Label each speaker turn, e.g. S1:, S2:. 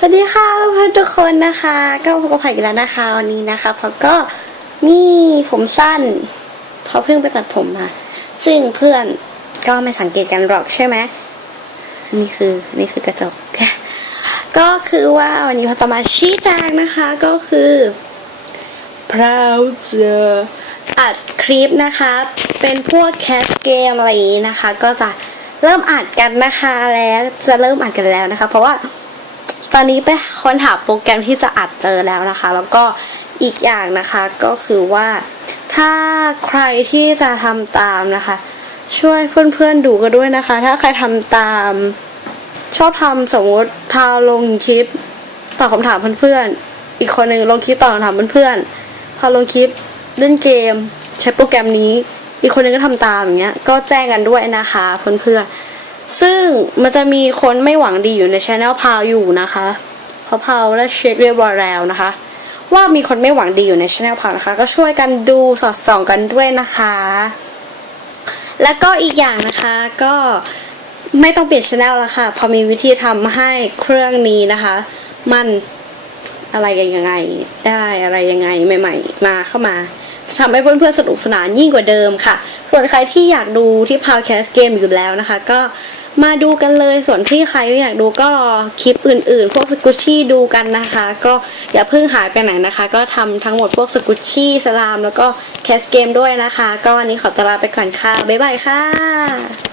S1: สวัสดีค่ะเพื่อนทุกคนนะคะ ก็พบกับไผ่อีกแล้วนะคะวันนี้นะคะเพราะก็นี่ผมสั้นเพราะเพิ่งไปตัดผมมา ซึ่งเพื่อนก็ไม่สังเกตกันหรอกใช่ไหมนี่คือนี่คือกระจกก็คือว่าวันนี้เราจะมาชี้แจงนะคะก็คือพราวจะอัดคลิปนะคะ เป็นพวกแคสเกมอะไรอย่างนี้นะคะ ก็จะเริ่มอัดกันนะคะแล้วจะเริ่มอัดกันแล้วนะคะ เพราะว่า ตอนนี้ไปค้นหาโปรแกรมที่จะอัดเจอแล้วนะคะ แล้วก็อีกอย่างนะคะก็คือว่า ถ้าใครที่จะทำตามนะคะ ช่วยเพื่อนๆดูกันด้วยนะคะ ถ้าใครทำตาม ชอบทำสมมติพาวลงคลิปตอบคำถามเพื่อนๆอีกคนหนึ่งลงคลิปตอบคำถามเพื่อนๆพอลงคลิปเล่นเกม ใช้โปรแกรมนี้ อีกคนหนึงก็ทำตามอย่างเงี้ยก็แจ้งกันด้วยนะคะเพื่อนๆ ซึ่งมันจะมีคนไม่หวังดีอยู่ในช anel พาวอยู่นะคะพราพาวและเช็คเรียบร้อยแล้วนะคะ ว่ามีคนไม่หวังดีอยู่ในช anel พาวนะคะ ก็ช่วยกันดูสอดส่องกันด้วยนะคะ แล้วก็อีกอย่างนะคะก็ไม่ต้องเปลี่ยนช anel แล้วค่ะ พอมีวิธีทำให้เครื่องนี้นะคะ มันอะไรกันยังไง ได้อะไรยังไงใหม่ ๆ มาเข้ามาจะทำให้เพื่อนๆสนุกสนานยิ่งกว่าเดิมค่ะ ส่วนใครที่อยากดูที่พาวแคสเกมอยู่แล้วนะคะ ก็ มาดูกันเลยส่วนที่ใครอยากดูก็รอคลิปอื่นๆ พวกสกุชชี่ดูกันนะคะ ก็อย่าเพิ่งหายไปไหนนะคะ ก็ทำทั้งหมดพวกสกุชชี่สลาม แล้วก็แคสเกมด้วยนะคะ ก็วันนี้ขอตลาไปก่อนค่ะ บ๊ายบายค่ะ